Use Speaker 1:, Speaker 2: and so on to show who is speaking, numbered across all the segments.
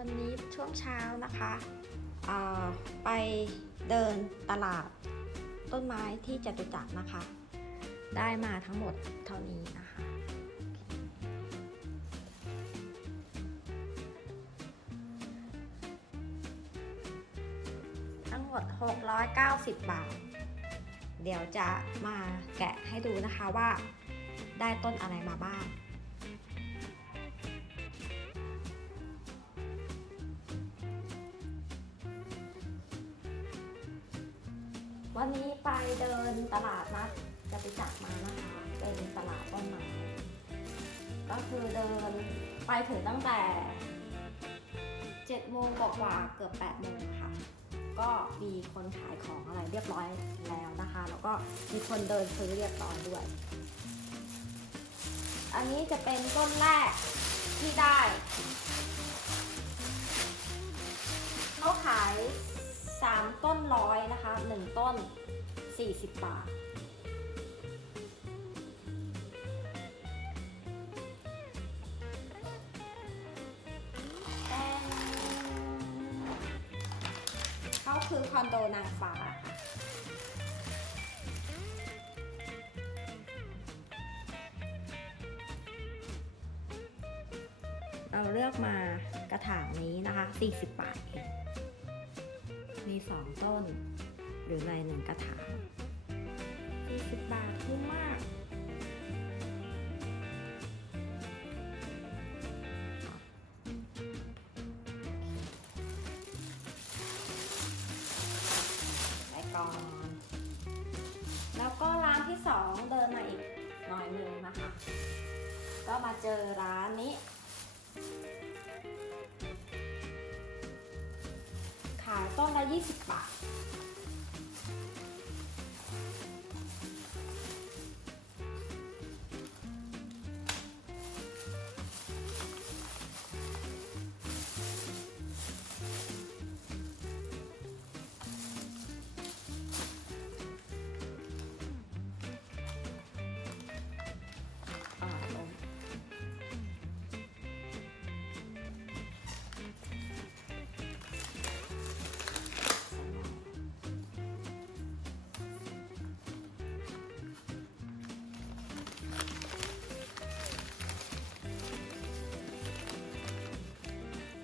Speaker 1: วันนี้ช่วงเช้านะคะไปเดินตลาดต้นไม้ที่จตุจักรนะคะ ได้มาทั้งหมดเท่านี้นะคะ ทั้งหมด 690 บาท เดี๋ยวจะมาแกะให้ดูนะคะว่าได้ต้นอะไรมาบ้าง เดินตลาดนัดจะไปจักรมานะคะ เป็นตลาดต้นไม้ก็คือเดินไปถึงตั้งแต่7โมงกว่าเกือบ8โมงค่ะ ก็มีคนขายของอะไรเรียบร้อยแล้วนะคะ แล้วก็มีคนเดินซื้อเรียบร้อยด้วย อันนี้จะเป็นต้นแรกที่ได้เขาขาย 3 ต้นร้อยนะคะ 1 ต้น 40 บาท เขาคือคอนโดนางฟ้าเราเลือกมากระถางนี้นะคะ 40 บาทเองมี 2 ต้น หรือในหนึ่งกระถาง 40 บาทคุ้มมาก ไปก่อน แล้วก็ร้านที่สองเดินมาอีกหน่อยหนึ่งนะคะ ก็มาเจอร้านนี้ ขายต้นละ 20 บาท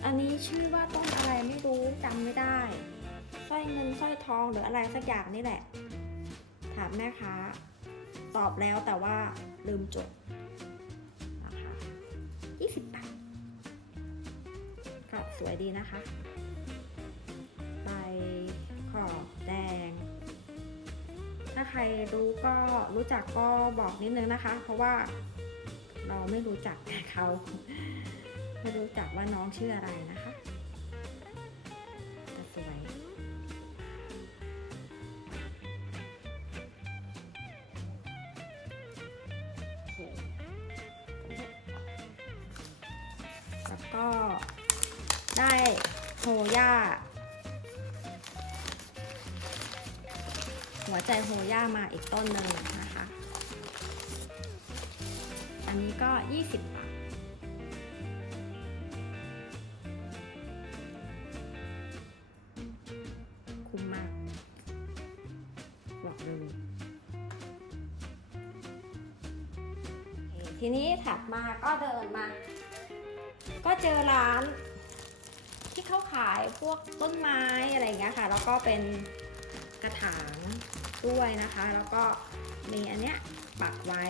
Speaker 1: อันนี้ชื่อว่าต้นอะไรไม่รู้จำไม่ได้สร้อยเงินสร้อยทองหรืออะไรสักอย่างนี่แหละ ถามแม่ค้าตอบแล้วแต่ว่าลืมจดนะคะ20 บาทก็สวยดีนะคะใบขอบแดง ถ้าใครรู้ก็รู้จักก็บอกนิดนึงนะคะ เพราะว่าเราไม่รู้จักเขา ไม่รู้จักว่าน้องชื่ออะไรนะคะแต่สวยแล้วก็ได้โฮย่าหัวใจโฮย่ามาอีกต้นหนึ่งนะคะ อันนี้ก็ 20บาท ถัดมาก็เดินมา ก็เจอร้านที่เขาขายพวกต้นไม้อะไรอย่างเงี้ยค่ะ แล้วก็เป็นกระถางด้วยนะคะ แล้วก็มีอันเนี้ยปักไว้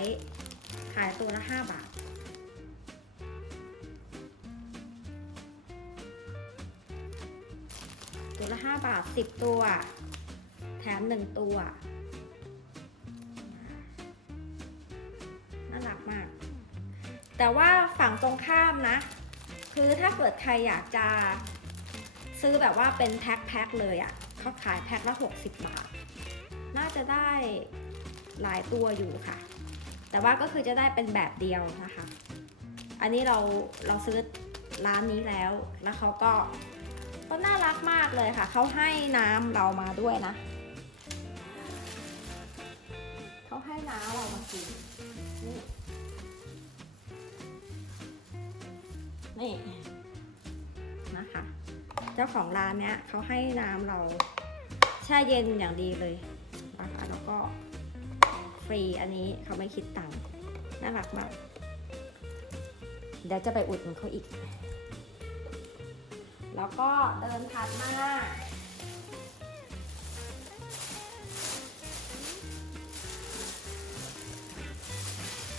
Speaker 1: ขายตัวละ5บาทตัวละ5บาท 10 ตัว แถม 1 ตัว แต่ว่าฝั่งตรงข้ามนะ คือถ้าเกิดใครอยากจะซื้อแบบว่าเป็นแพ็คแพ็คๆเลยอะ่ะเขาขายแพ็คละ60 บาท น่าจะได้หลายตัวอยู่ค่ะ แต่ว่าก็คือจะได้เป็นแบบเดียวนะคะ อันนี้เราเราซื้อร้านนี้แล้ว แล้วเขาก็ก็น่ารักมากเลยค่ะ เขาให้น้ำเรามาด้วยนะ เขาให้น้ำเรามากินนี่ นี่นะคะ เจ้าของร้านเนี้ยเขาให้น้ำเราแช่เย็นอย่างดีเลยนะคะแล้วก็ฟรีอันนี้เขาไม่คิดตังค์น่ารักมากเดี๋ยวจะไปอุดหนุนเขาอีก แล้วก็เดินถัดมา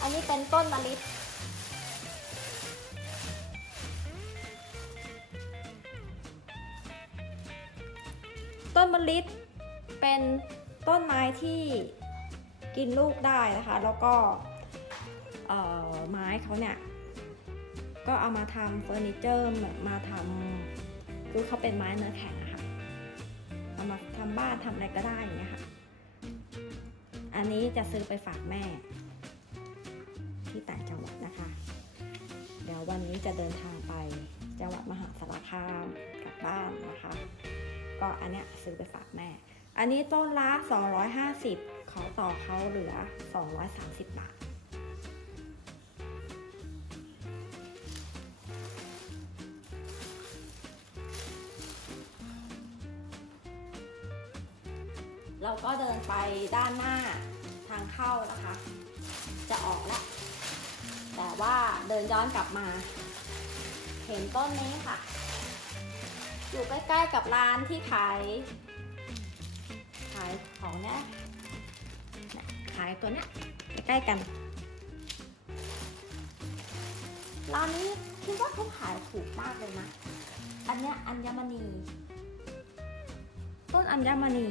Speaker 1: อันนี้เป็นต้นมะลิ ต้นมะลิเป็นต้นไม้ที่กินลูกได้นะคะ แล้วก็ไม้เขาเนี่ย ก็เอามาทำเฟอร์นิเจอร์มาทำคือเขาเป็นไม้เนื้อแข็งอะค่ะเอามาทำบ้านทำอะไรก็ได้อย่างเงี้ยค่ะ อันนี้จะซื้อไปฝากแม่ ที่ต่างจังหวัดนะคะ เดี๋ยววันนี้จะเดินทางไปจังหวัดมหาสารคามกลับบ้านนะคะ ก็อันเนี้ยซื้อไปฝากแม่ อันนี้ต้นละ 250 ขอต่อเขาเหลือ 230 บาท เราก็เดินไปด้านหน้าทางเข้านะคะ จะออกแล้ว แต่ว่าเดินย้อนกลับมา เห็นต้นนี้ค่ะ อยู่ใกล้ๆกับร้านที่ขาย ขายของเนี้ยขายตัวเนี้ยใกล้ๆกัน ร้านนี้คิดว่าเขาขายถูกมากเลยนะ อันเนี้ยอัญมณี ต้นอัญมณี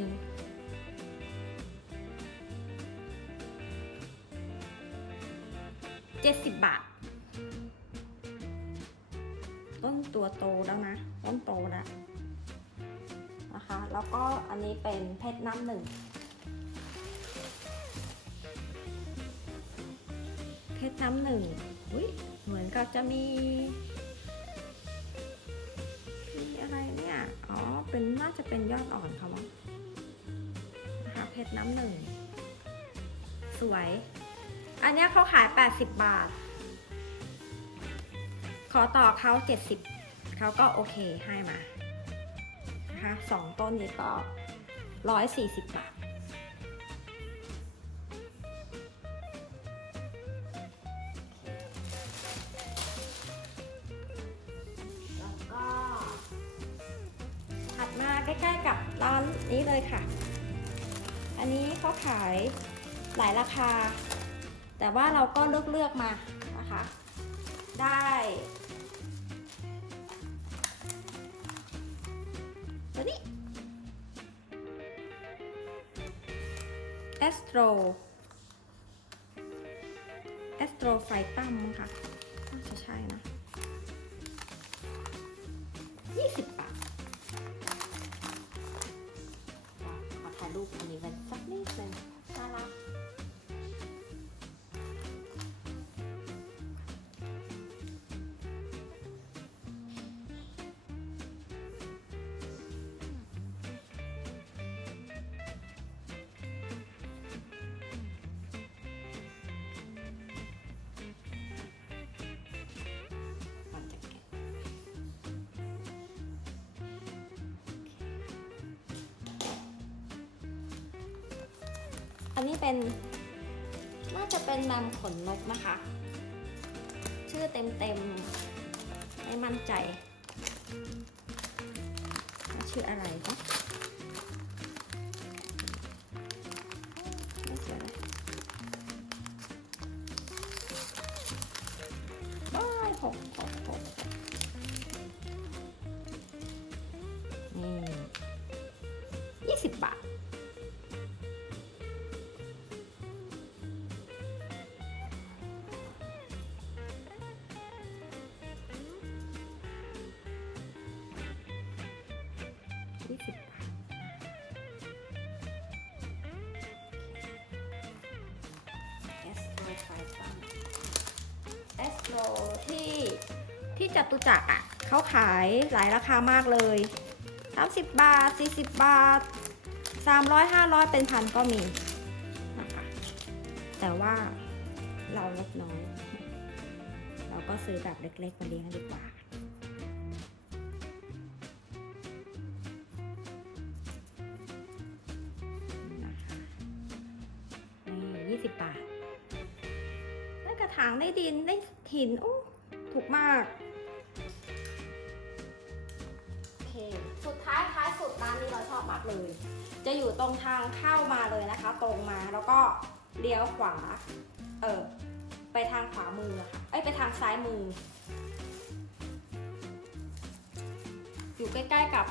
Speaker 1: เจ็ดสิบบาท นตัวโตแล้วนะ ต้นโตแล้วนะคะ แล้วก็อันนี้เป็นเพชรน้ำหนึ่ง เพชรน้ำหนึ่งอุ้ยเหมือนกับจะมีมีอะไรเนี่ย อ๋อ เป็นน่าจะเป็นยอดอ่อนเขามั้งนะคะเพชรน้ำหนึ่ง สวย อันนี้เขาขาย 80 บาท ขอต่อเขา70เขาก็โอเคให้มานะคะสองต้นนี้ก็ 140 บาทแล้วก็ถัดมาใกล้ๆกับร้านนี้เลยค่ะ อันนี้เขาขายหลายราคา แต่ว่าเราก็เลือกเลือกๆมานะคะ ได้ ตัวนี้ Astro Astro f i t u m มั้งค่ะน่าจะใช่นะ 20 บาทขอถ่ายรูปอันนี้กัน นนี้เป็นน่าจะเป็นแมมขนนกนะคะ ชื่อเต็มๆไม่มั่นใจ ชื่ออะไรนะไม่เจอเลยว้ายหกหกหกนี่ยี่สิบบาท ที่จตุจักรอะเขาขายหลายราคามากเลย 30 บาท 40 บาท 300 500 เป็นพันก็มีนะคะแต่ว่าเราลดน้อย เราก็ซื้อแบบเล็กๆมาเลี้ยงดีกว่าสิบบาทได้กระถางได้ดินได้ถินโอ้ถูกมาก ร้านนี้เราชอบมากเลย จะอยู่ตรงทางเข้ามาเลยนะคะ ตรงมาแล้วก็เลี้ยวขวา เออไปทางขวามือค่ะเอ้ยไปทางซ้ายมือ อยู่ใกล้ๆกับ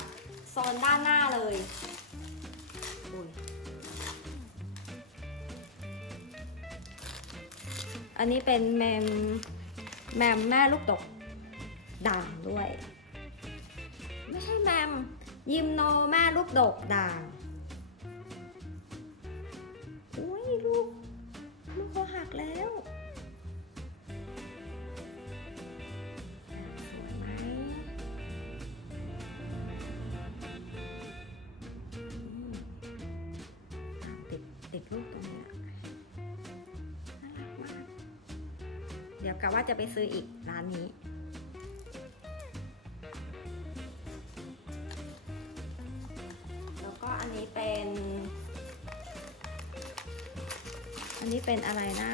Speaker 1: โซนด้านหน้าเลยอุยอันนี้เป็นแมมแมมแม่ลูกดกด่างด้วย ไม่ใช่แมม ยิมโนแม่ลูกดกด่างอุ้ยลูก ลูกเขาหักแล้วสวยไหมอืมติดติดลูกตรงเนี้ยน่ารักมาก เดี๋ยวกะว่าจะไปซื้ออีกร้านนี้ เป็นอะไรนะ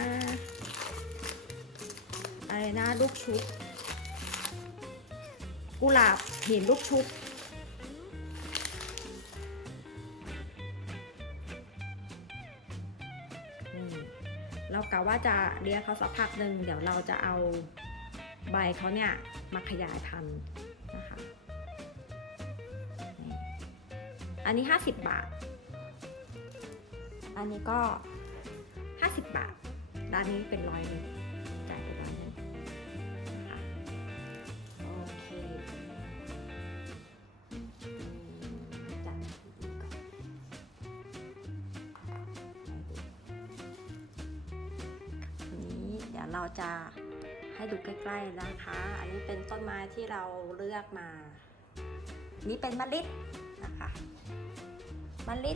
Speaker 1: อะไรนะลูกชุบกุหลาบหินลูกชุบเรากะว่าจะเลี้ยงเขาสักพักหนึ่งเดี๋ยวเราจะเอาใบเขาเนี่ยมาขยายพันธุ์นะคะ อันนี้ 50 บาท อันนี้ก็ 50 บาท ร้านนี้เป็นร้อยเลยจ่ายไปร้อยหนึงนะคะโอเคจัดดีๆก่อนอันนี้เดี๋ยวเราจะให้ดูใกล้ๆนะคะ อันนี้เป็นต้นไม้ที่เราเลือกมา นี่เป็นมะลินะคะมะลิ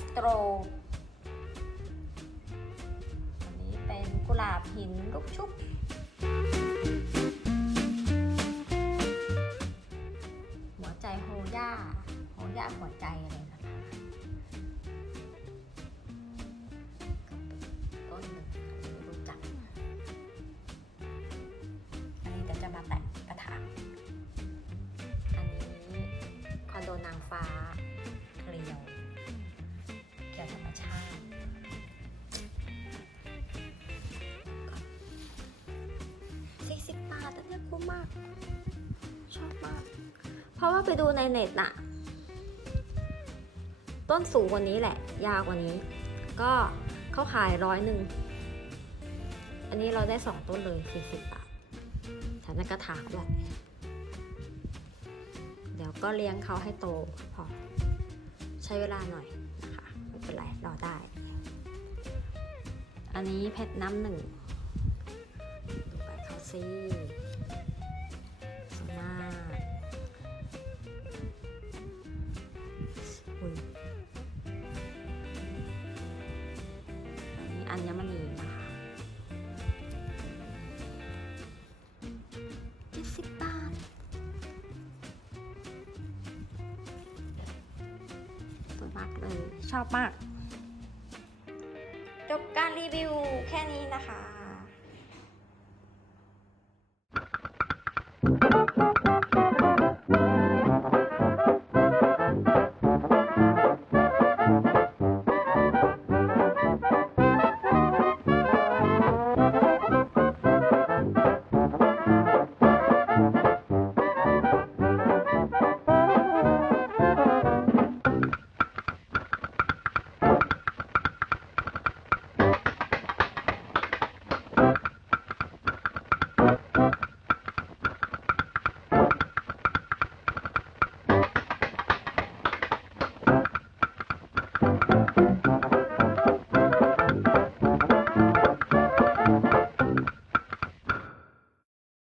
Speaker 1: สโตรอันนี้เป็นกุหลาบหินลูกชุบหัวใจโฮย่าโฮย่าหัวใจอะไร มาก ชอบมาก เพราะว่าไปดูในเน็ตน่ะ ต้นสูงกว่านี้แหละ ยาวกว่านี้ ก็เขาขายร้อยหนึ่ง อันนี้เราได้สองต้นเลยสี่สิบบาทแถมในกระถางด้วยเดี๋ยวก็เลี้ยงเขาให้โตพอ ใช้เวลาหน่อยนะคะ ไม่เป็นไร รอได้ อันนี้เพชรน้ำหนึ่ง ดูไปเขาซิ มากเลย ชอบมาก จบการรีวิวแค่นี้นะคะ